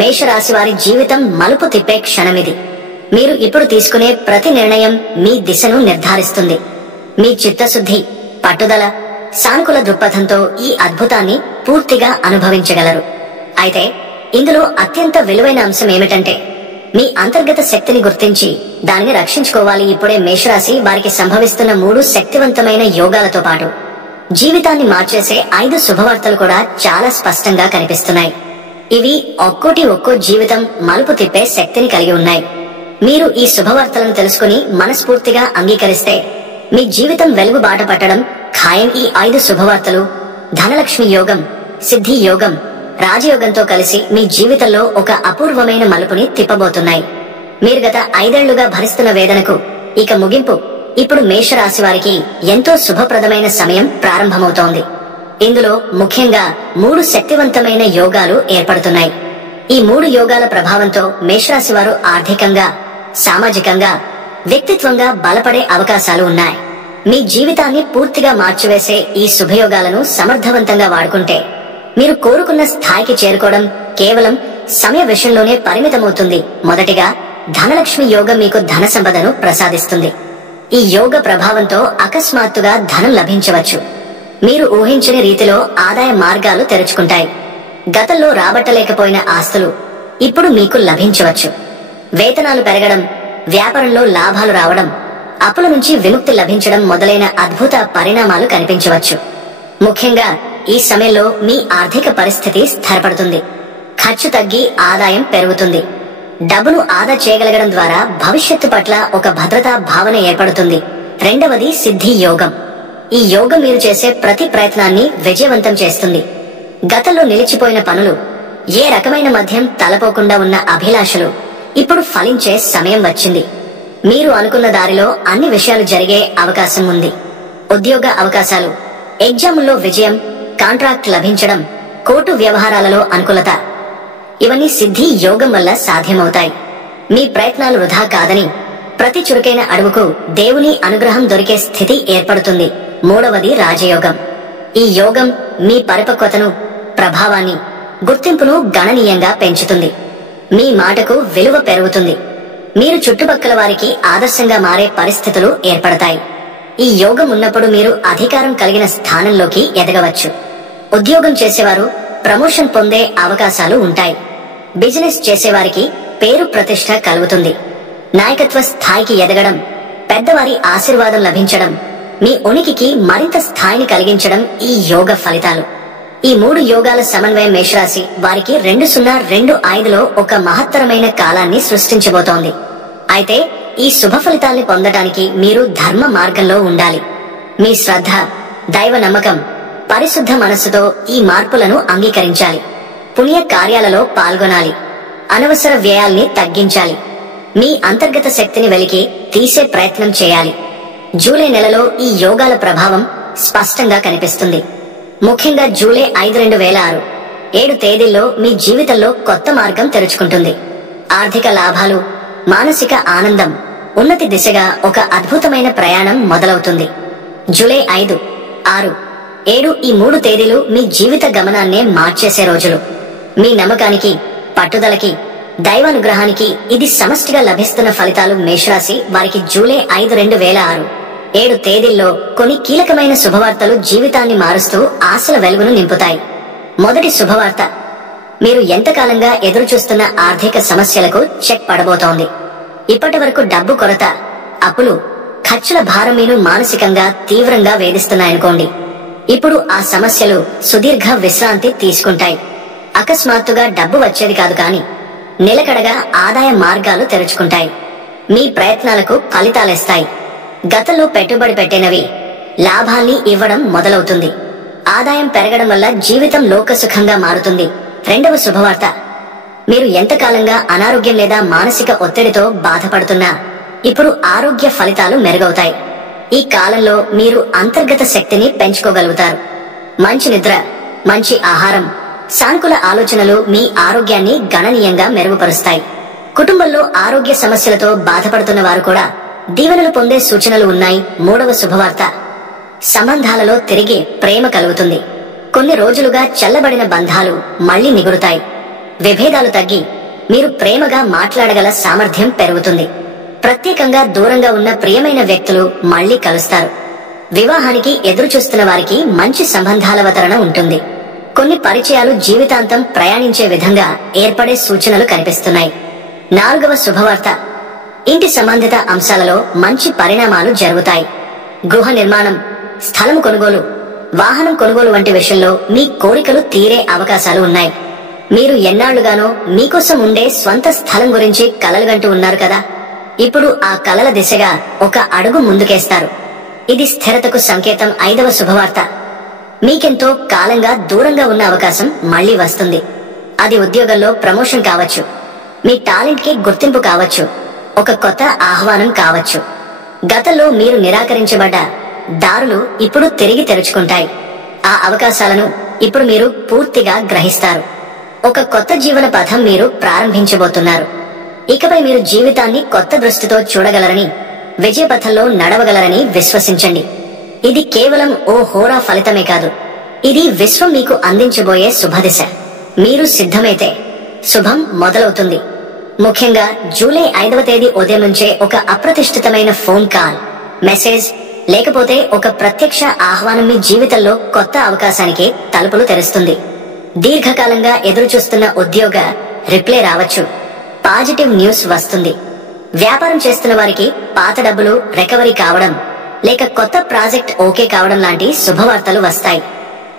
మేషరాశి వారి జీవితం మలుపు తిప్పే క్షణమిది. మీరు ఇప్పుడు తీసుకునే ప్రతి నిర్ణయం మీ దిశను నిర్ధారిస్తుంది. మీ చిత్తశుద్ధి, పట్టుదల, సానుకూల దృక్పథంతో ఈ అద్భుతాన్ని పూర్తిగా అనుభవించగలరు. అయితే ఇందులో అత్యంత విలువైన అంశం ఏమిటంటే మీ అంతర్గత శక్తిని గుర్తించి దానిని రక్షించుకోవాలి. ఇప్పుడే మేషరాశి వారికి సంభవిస్తున్న 3 శక్తివంతమైన యోగాలతో పాటు జీవితాన్ని మార్చేసే 5 శుభవార్తలు కూడా చాలా స్పష్టంగా కనిపిస్తున్నాయి. ఇవి ఒక్కో జీవితం మలుపు తిప్పే శక్తిని కలిగి ఉన్నాయి. మీరు ఈ శుభవార్తలను తెలుసుకుని మనస్ఫూర్తిగా అంగీకరిస్తే మీ జీవితం వెలుగు బాట పట్టడం ఖాయం. ఈ 5 శుభవార్తలు ధనలక్ష్మి యోగం, సిద్ధి యోగం, రాజయోగంతో కలిసి మీ జీవితంలో ఒక అపూర్వమైన మలుపుని తిప్పబోతున్నాయి. మీరు గత 5 ఏళ్లుగా భరిస్తున్న వేదనకు ఇక ముగింపు. ఇప్పుడు మేషరాశి వారికి ఎంతో శుభప్రదమైన సమయం ప్రారంభమవుతోంది. ఇందులో ముఖ్యంగా 3 శక్తివంతమైన యోగాలు ఏర్పడుతున్నాయి. ఈ 3 యోగాల ప్రభావంతో మేషరాశి వారు ఆర్థికంగా, సామాజికంగా, వ్యక్తిత్వంగా బలపడే అవకాశాలు ఉన్నాయి. మీ జీవితాన్ని పూర్తిగా మార్చివేసే ఈ శుభయోగాలను సమర్థవంతంగా వాడుకుంటే మీరు కోరుకున్న స్థాయికి చేరుకోవడం కేవలం సమయ విషయంలోనే పరిమితమవుతుంది. మొదటిగా ధనలక్ష్మి యోగం మీకు ధన సంపదను ప్రసాదిస్తుంది. ఈ యోగ ప్రభావంతో అకస్మాత్తుగా ధనం లభించవచ్చు. మీరు ఊహించని రీతిలో ఆదాయ మార్గాలు తెరుచుకుంటాయి. గతంలో రాబట్టలేకపోయిన ఆస్తులు ఇప్పుడు మీకు లభించవచ్చు. వేతనాలు పెరగడం, వ్యాపారంలో లాభాలు రావడం, అప్పుల నుంచి విముక్తి లభించడం మొదలైన అద్భుత పరిణామాలు కనిపించవచ్చు. ముఖ్యంగా ఈ సమయంలో మీ ఆర్థిక పరిస్థితి స్థిరపడుతుంది. ఖర్చు తగ్గి ఆదాయం పెరుగుతుంది. డబ్బును ఆదా చేయగలగడం ద్వారా భవిష్యత్తు పట్ల ఒక భద్రతా భావన ఏర్పడుతుంది. రెండవది సిద్ధి యోగం. ఈ యోగం మీరు చేసే ప్రతి ప్రయత్నాన్ని విజయవంతం చేస్తుంది. గతంలో నిలిచిపోయిన పనులు, ఏ రకమైన మద్యం తలపోకుండా ఉన్న అభిలాషలు ఇప్పుడు ఫలించే సమయం వచ్చింది. మీరు అనుకున్న దారిలో అన్ని విషయాలు జరిగే అవకాశం ఉంది. ఉద్యోగ అవకాశాలు, ఎగ్జాముల్లో విజయం, కాంట్రాక్ట్ లభించడం, కోర్టు వ్యవహారాలలో అనుకూలత, ఇవన్నీ సిద్ధి యోగం వల్ల సాధ్యమవుతాయి. మీ ప్రయత్నాలు వృధా కాదని ప్రతి చురుకైన అడుగుకు దేవుని అనుగ్రహం దొరికే స్థితి ఏర్పడుతుంది. మూడవది రాజయోగం. ఈ యోగం మీ పరిపక్వతను, ప్రభావాన్ని, గుర్తింపును గణనీయంగా పెంచుతుంది. మీ మాటకు విలువ పెరుగుతుంది. మీరు చుట్టుపక్కల వారికి ఆదర్శంగా మారే పరిస్థితులు ఏర్పడతాయి. ఈ యోగం ఉన్నప్పుడు మీరు అధికారం కలిగిన స్థానంలోకి ఎదగవచ్చు. ఉద్యోగం చేసేవారు ప్రమోషన్ పొందే అవకాశాలు ఉంటాయి. బిజినెస్ చేసేవారికి పేరు ప్రతిష్ట కలుగుతుంది. నాయకత్వ స్థాయికి ఎదగడం, పెద్దవారి ఆశీర్వాదం లభించడం, మీ ఉనికికి మరింత స్థాయిని కలిగించడం ఈ యోగ ఫలితాలు. ఈ 3 యోగాల సమన్వయం మేషరాశి వారికి 2025లో ఒక మహత్తరమైన కాలాన్ని సృష్టించబోతోంది. అయితే ఈ శుభ ఫలితాల్ని పొందడానికి మీరు ధర్మ మార్గంలో ఉండాలి. మీ శ్రద్ధ, దైవ నమ్మకం, పరిశుద్ధ మనస్సుతో ఈ మార్పులను అంగీకరించాలి. పుణ్య కార్యాలలో పాల్గొనాలి. అనవసర వ్యయాల్ని తగ్గించాలి. మీ అంతర్గత శక్తిని వెలికి తీసే ప్రయత్నం చేయాలి. జూలై నెలలో ఈ యోగాల ప్రభావం స్పష్టంగా కనిపిస్తుంది. ముఖ్యంగా జూలై 5, 2006 7 తేదీల్లో మీ జీవితంలో కొత్త మార్గం తెరుచుకుంటుంది. ఆర్థిక లాభాలు, మానసిక ఆనందం, ఉన్నతి దిశగా ఒక అద్భుతమైన ప్రయాణం మొదలవుతుంది. జూలై 5, 6, 7 ఈ 3 తేదీలు మీ జీవిత గమనాన్నే మార్చేసే రోజులు. మీ నమ్మకానికి, పట్టుదలకి, దైవానుగ్రహానికి ఇది సమష్టిగా లభిస్తున్న ఫలితాలు. మేషరాశి వారికి జూలై 5, 2006 7 తేదీల్లో కొన్ని కీలకమైన శుభవార్తలు జీవితాన్ని మారుస్తూ ఆశల వెలుగును నింపుతాయి. మొదటి శుభవార్త, మీరు ఎంతకాలంగా ఎదురుచూస్తున్న ఆర్థిక సమస్యలకు చెక్ పడబోతోంది. ఇప్పటి వరకు డబ్బు కొరత, అప్పులు, ఖర్చుల భారం మీరు మానసికంగా తీవ్రంగా వేధిస్తున్నాయనుకోండి. ఇప్పుడు ఆ సమస్యలు సుదీర్ఘ విశ్రాంతి తీసుకుంటాయి. అకస్మాత్తుగా డబ్బు వచ్చేది కాదు, కానీ నిలకడగా ఆదాయ మార్గాలు తెరుచుకుంటాయి. మీ ప్రయత్నాలకు ఫలితాలేస్తాయి. గతంలో పెట్టుబడి పెట్టినవి లాభాల్ని ఇవ్వడం మొదలవుతుంది. ఆదాయం పెరగడం వల్ల జీవితం లోకసుఖంగా మారుతుంది. రెండవ శుభవార్త, మీరు ఎంతకాలంగా అనారోగ్యం లేదా మానసిక ఒత్తిడితో బాధపడుతున్నా ఇప్పుడు ఆరోగ్య ఫలితాలు మెరుగవుతాయి. ఈ కాలంలో మీరు అంతర్గత శక్తిని పెంచుకోగలుగుతారు. మంచి నిద్ర, మంచి ఆహారం, సానుకూల ఆలోచనలు మీ ఆరోగ్యాన్ని గణనీయంగా మెరుగుపరుస్తాయి. కుటుంబంలో ఆరోగ్య సమస్యలతో బాధపడుతున్న వారు కూడా దీవెనలు పొందే సూచనలు ఉన్నాయి. మూడవ శుభవార్త, సంబంధాలలో తిరిగి ప్రేమ కలుగుతుంది. కొన్ని రోజులుగా చల్లబడిన బంధాలు మళ్లీ నిగురుతాయి. విభేదాలు తగ్గి మీరు ప్రేమగా మాట్లాడగల సామర్థ్యం పెరుగుతుంది. ప్రత్యేకంగా దూరంగా ఉన్న ప్రియమైన వ్యక్తులు మళ్లీ కలుస్తారు. వివాహానికి ఎదురు చూస్తున్న వారికి మంచి సంబంధాల అవతరణ ఉంటుంది. కొన్ని పరిచయాలు జీవితాంతం ప్రయాణించే విధంగా ఏర్పడే సూచనలు కనిపిస్తున్నాయి. 4వ శుభవార్త, ఇంటి సంబంధిత అంశాలలో మంచి పరిణామాలు జరుగుతాయి. గృహ నిర్మాణం, స్థలం కొనుగోలు, వాహనం కొనుగోలు వంటి విషయంలో మీ కోరికలు తీరే అవకాశాలు ఉన్నాయి. మీరు ఎన్నాళ్లుగానో మీకోసం ఉండే స్వంత స్థలం గురించి కలలుగంటూ ఉన్నారు కదా. ఇప్పుడు ఆ కలల దిశగా ఒక అడుగు ముందుకేస్తారు. ఇది స్థిరతకు సంకేతం. 5వ శుభవార్త, మీకెంతో కాలంగా దూరంగా ఉన్న అవకాశం మళ్లీ వస్తుంది. అది ఉద్యోగంలో ప్రమోషన్ కావచ్చు, మీ టాలెంట్ కి గుర్తింపు కావచ్చు, ఒక కొత్త ఆహ్వానం కావచ్చు. గతంలో మీరు నిరాకరించబడ్డ దారులు ఇప్పుడు తిరిగి తెరుచుకుంటాయి. ఆ అవకాశాలను ఇప్పుడు మీరు పూర్తిగా గ్రహిస్తారు. ఒక కొత్త జీవన పథం మీరు ప్రారంభించబోతున్నారు. ఇకపై మీరు జీవితాన్ని కొత్త దృష్టితో చూడగలరని, విజయపథంలో నడవగలరని విశ్వసించండి. ఇది కేవలం ఓ హోరా ఫలితమే కాదు, ఇది విశ్వం మీకు అందించబోయే శుభదిశ. మీరు సిద్ధమైతే శుభం మొదలవుతుంది. ముఖ్యంగా జూలై 5వ తేదీ ఉదయం నుంచే ఒక అప్రతిష్ఠితమైన ఫోన్ కాల్, మెసేజ్ లేకపోతే ఒక ప్రత్యక్ష ఆహ్వానం మీ జీవితంలో కొత్త అవకాశానికి తలుపులు తెరుస్తుంది. దీర్ఘకాలంగా ఎదురుచూస్తున్న ఉద్యోగ రిప్లై రావచ్చు, పాజిటివ్ న్యూస్ వస్తుంది. వ్యాపారం చేస్తున్న వారికి పాత డబ్బులు రికవరీ కావడం, లేక కొత్త ప్రాజెక్ట్ ఓకే కావడం లాంటి శుభవార్తలు వస్తాయి.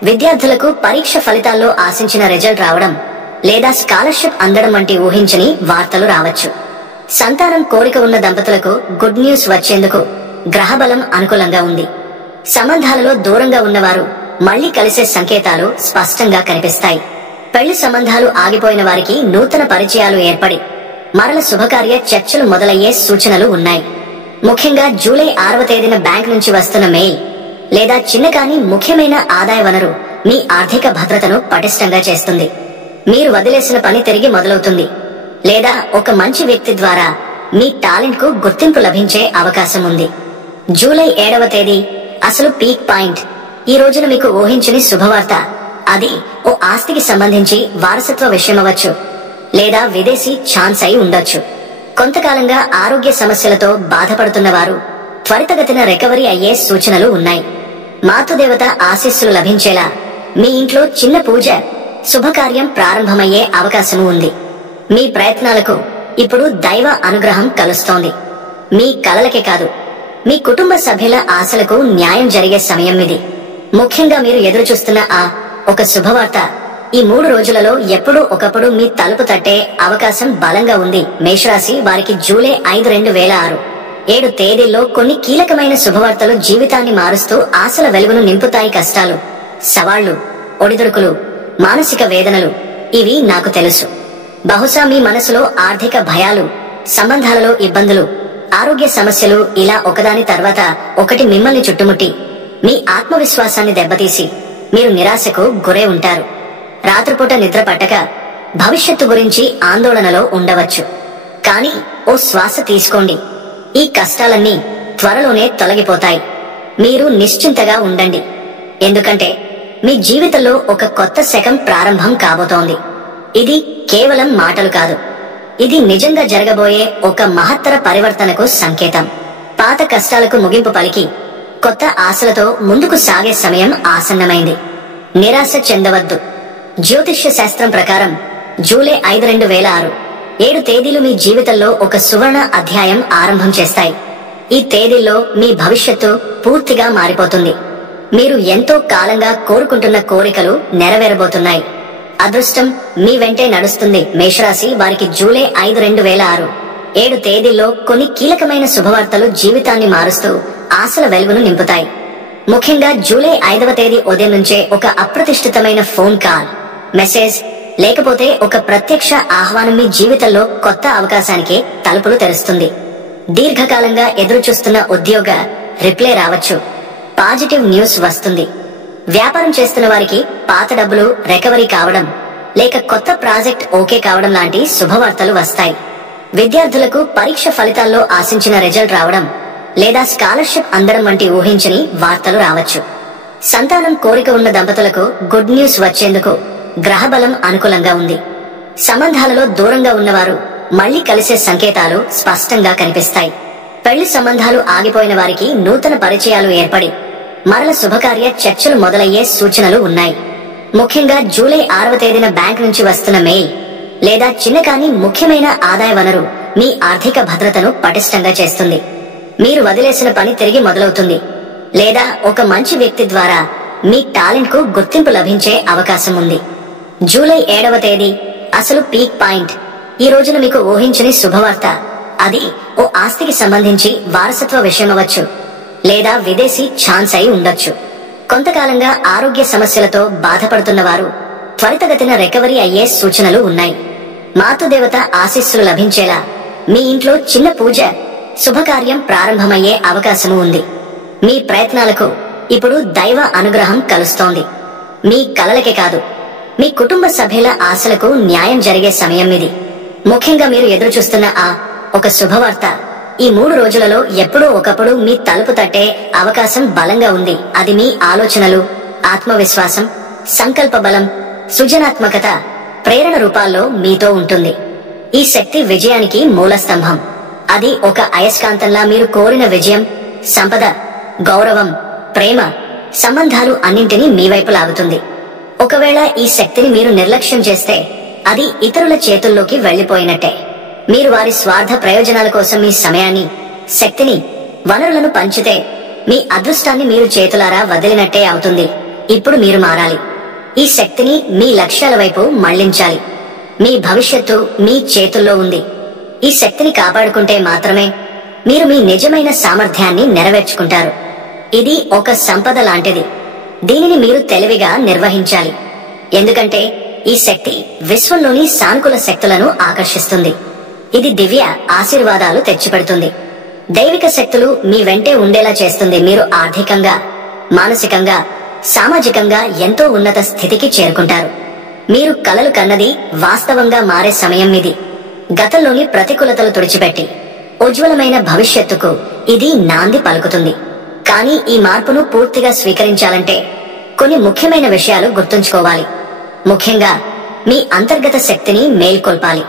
విద్యార్థులకు పరీక్ష ఫలితాల్లో ఆశించిన రిజల్ట్ రావడం, లేదా స్కాలర్షిప్ అందడం వంటి ఊహించని వార్తలు రావచ్చు. సంతానం కోరిక ఉన్న దంపతులకు గుడ్ న్యూస్ వచ్చేందుకు గ్రహబలం అనుకూలంగా ఉంది. సంబంధాలలో దూరంగా ఉన్నవారు మళ్లీ కలిసే సంకేతాలు స్పష్టంగా కనిపిస్తాయి. పెళ్లి సంబంధాలు ఆగిపోయిన వారికి నూతన పరిచయాలు ఏర్పడి మరల శుభకార్య చర్చలు మొదలయ్యే సూచనలు ఉన్నాయి. ముఖ్యంగా జూలై 6వ తేదీన బ్యాంక్ నుంచి వస్తున్న మెయిల్ లేదా చిన్న కానీ ముఖ్యమైన ఆదాయ వనరు మీ ఆర్థిక భద్రతను పటిష్టంగా చేస్తుంది. మీరు వదిలేసిన పని తిరిగి మొదలవుతుంది, లేదా ఒక మంచి వ్యక్తి ద్వారా మీ టాలెంట్ కు గుర్తింపు లభించే అవకాశం ఉంది. జూలై 7వ తేదీ అసలు పీక్ పాయింట్. ఈ రోజున మీకు ఊహించని శుభవార్త. అది ఓ ఆస్తికి సంబంధించి వారసత్వ విషయమవచ్చు, లేదా విదేశీ ఛాన్స్ అయి ఉండొచ్చు. కొంతకాలంగా ఆరోగ్య సమస్యలతో బాధపడుతున్న వారు త్వరితగతిన రికవరీ అయ్యే సూచనలు ఉన్నాయి. మాతృదేవత ఆశీస్సులు లభించేలా మీ ఇంట్లో చిన్న పూజ, శుభకార్యం ప్రారంభమయ్యే అవకాశము ఉంది. మీ ప్రయత్నాలకు ఇప్పుడు దైవ అనుగ్రహం కలుస్తోంది. మీ కలలకే కాదు, మీ కుటుంబ సభ్యుల ఆశలకు న్యాయం జరిగే సమయం ఇది. ముఖ్యంగా మీరు ఎదురుచూస్తున్న ఆ ఒక శుభవార్త ఈ 3 రోజులలో ఎప్పుడూ ఒకప్పుడు మీ తలుపు తట్టే అవకాశం బలంగా ఉంది. మేషరాశి వారికి జూలై 5, 2006 7 తేదీల్లో కొన్ని కీలకమైన శుభవార్తలు జీవితాన్ని మారుస్తూ ఆశల వెలుగును నింపుతాయి. కష్టాలు, సవాళ్లు, ఒడిదుడుకులు, మానసిక వేదనలు ఇవి నాకు తెలుసు. బహుశా మీ మనసులో ఆర్థిక భయాలు, సంబంధాలలో ఇబ్బందులు, ఆరోగ్య సమస్యలు ఇలా ఒకదాని తర్వాత ఒకటి మిమ్మల్ని చుట్టుముట్టి మీ ఆత్మవిశ్వాసాన్ని దెబ్బతీసి మీరు నిరాశకు గురై ఉంటారు. రాత్రిపూట నిద్ర పట్టక భవిష్యత్తు గురించి ఆందోళనలో ఉండవచ్చు. కానీ ఓ శ్వాస తీసుకోండి. ఈ కష్టాలన్నీ త్వరలోనే తొలగిపోతాయి. మీరు నిశ్చింతగా ఉండండి, ఎందుకంటే మీ జీవితంలో ఒక కొత్త శకం ప్రారంభం కాబోతోంది. ఇది కేవలం మాటలు కాదు, ఇది నిజంగా జరగబోయే ఒక మహత్తర పరివర్తనకు సంకేతం. పాత కష్టాలకు ముగింపు పలికి కొత్త ఆశలతో ముందుకు సాగే సమయం ఆసన్నమైంది. నిరాశ చెందవద్దు. జ్యోతిష్య శాస్త్రం ప్రకారం జూలై 5, 2006 7 తేదీలు మీ జీవితంలో ఒక సువర్ణ అధ్యాయం ఆరంభం చేస్తాయి. ఈ తేదీల్లో మీ భవిష్యత్తు పూర్తిగా మారిపోతుంది. మీరు ఎంతో కాలంగా కోరుకుంటున్న కోరికలు నెరవేరబోతున్నాయి. అదృష్టం మీ వెంటే నడుస్తుంది. మేషరాశి వారికి జూలై 5, 2006 7 తేదీల్లో కొన్ని కీలకమైన శుభవార్తలు జీవితాన్ని మారుస్తూ ఆశల వెలుగును నింపుతాయి. ముఖ్యంగా జూలై 5వ తేదీ ఉదయం నుంచే ఒక అప్రతిష్ఠితమైన ఫోన్ కాల్, మెసేజ్ లేకపోతే ఒక ప్రత్యక్ష ఆహ్వానం మీ జీవితంలో కొత్త అవకాశానికి తలుపులు తెరుస్తుంది. దీర్ఘకాలంగా ఎదురుచూస్తున్న ఉద్యోగ రిప్లై రావచ్చు, పాజిటివ్ న్యూస్ వస్తుంది. వ్యాపారం చేస్తున్న వారికి పాత డబ్బులు రికవరీ కావడం, లేక కొత్త ప్రాజెక్ట్ ఓకే కావడం లాంటి శుభవార్తలు వస్తాయి. విద్యార్థులకు పరీక్ష ఫలితాల్లో ఆశించిన రిజల్ట్ రావడం, లేదా స్కాలర్షిప్ అందడం వంటి ఊహించని వార్తలు రావచ్చు. సంతానం కోరిక ఉన్న దంపతులకు గుడ్ న్యూస్ వచ్చేందుకు గ్రహబలం అనుకూలంగా ఉంది. సంబంధాలలో దూరంగా ఉన్నవారు మళ్లీ కలిసే సంకేతాలు స్పష్టంగా కనిపిస్తాయి. పెళ్లి సంబంధాలు ఆగిపోయిన వారికి నూతన పరిచయాలు ఏర్పడి మరల శుభకార్య చర్చలు మొదలయ్యే సూచనలు ఉన్నాయి. ముఖ్యంగా జూలై 6వ తేదీన బ్యాంక్ నుంచి వస్తున్న మెయిల్ లేదా చిన్న కానీ ముఖ్యమైన ఆదాయ వనరు మీ ఆర్థిక భద్రతను పటిష్టంగా చేస్తుంది. మీరు వదిలేసిన పని తిరిగి మొదలవుతుంది లేదా ఒక మంచి వ్యక్తి ద్వారా మీ టాలెంట్ కు గుర్తింపు లభించే అవకాశం ఉంది. జూలై 7వ తేదీ అసలు పీక్ పాయింట్. ఈ రోజున మీకు ఊహించని శుభవార్త. అది ఓ ఆస్తికి సంబంధించి వారసత్వ విషయమవచ్చు లేదా విదేశీ ఛాన్స్ అయి ఉండొచ్చు. కొంతకాలంగా ఆరోగ్య సమస్యలతో బాధపడుతున్న వారు త్వరితగతిన రికవరీ అయ్యే సూచనలు ఉన్నాయి. మాతృదేవత ఆశీస్సులు లభించేలా మీ ఇంట్లో చిన్న పూజ శుభకార్యం ప్రారంభమయ్యే అవకాశము ఉంది. మీ ప్రయత్నాలకు ఇప్పుడు దైవ అనుగ్రహం కలుస్తోంది. మీ కలలకే కాదు, మీ కుటుంబ సభ్యుల ఆశలకు న్యాయం జరిగే సమయం ఇది. ముఖ్యంగా మీరు ఎదురుచూస్తున్న ఒక శుభవార్త ఈ 3 రోజులలో ఎప్పుడో ఒకప్పుడు మీ తలుపు తట్టే అవకాశం బలంగా ఉంది. అది మీ ఆలోచనలు, ఆత్మవిశ్వాసం, సంకల్ప బలం, సృజనాత్మకత, ప్రేరణ రూపాల్లో మీతో ఉంటుంది. ఈ శక్తి విజయానికి మూలస్తంభం. అది ఒక అయస్కాంతంలా మీరు కోరిన విజయం, సంపద, గౌరవం, ప్రేమ, సంబంధాలు అన్నింటినీ మీ వైపు లాగుతుంది. ఒకవేళ ఈ శక్తిని మీరు నిర్లక్ష్యం చేస్తే అది ఇతరుల చేతుల్లోకి వెళ్లిపోయినట్టే. మీరు వారి స్వార్థ ప్రయోజనాల కోసం మీ సమయాన్ని, శక్తిని, వనరులను పంచితే మీ అదృష్టాన్ని మీరు చేతులారా వదిలినట్టే అవుతుంది. ఇప్పుడు మీరు మారాలి. ఈ శక్తిని మీ లక్ష్యాల వైపు మళ్లించాలి. మీ భవిష్యత్తు మీ చేతుల్లో ఉంది. ఈ శక్తిని కాపాడుకుంటే మాత్రమే మీరు మీ నిజమైన సామర్థ్యాన్ని నెరవేర్చుకుంటారు. ఇది ఒక సంపద లాంటిది. దీనిని మీరు తెలివిగా నిర్వహించాలి. ఎందుకంటే ఈ శక్తి విశ్వంలోని సానుకూల శక్తులను ఆకర్షిస్తుంది. ఇది దివ్య ఆశీర్వాదాలు తెచ్చిపెడుతుంది. దైవిక శక్తులు మీ వెంటే ఉండేలా చేస్తుంది. మీరు ఆర్థికంగా, మానసికంగా, సామాజికంగా ఎంతో ఉన్నత స్థితికి చేరుకుంటారు. మీరు కలలు కన్నది వాస్తవంగా మారే సమయం ఇది. గతంలోని ప్రతికూలతలు తుడిచిపెట్టి ఉజ్వలమైన భవిష్యత్తుకు ఇది నాంది పలుకుతుంది. కానీ ఈ మార్పును పూర్తిగా స్వీకరించాలంటే కొన్ని ముఖ్యమైన విషయాలు గుర్తుంచుకోవాలి. ముఖ్యంగా మీ అంతర్గత శక్తిని మేల్కొల్పాలి.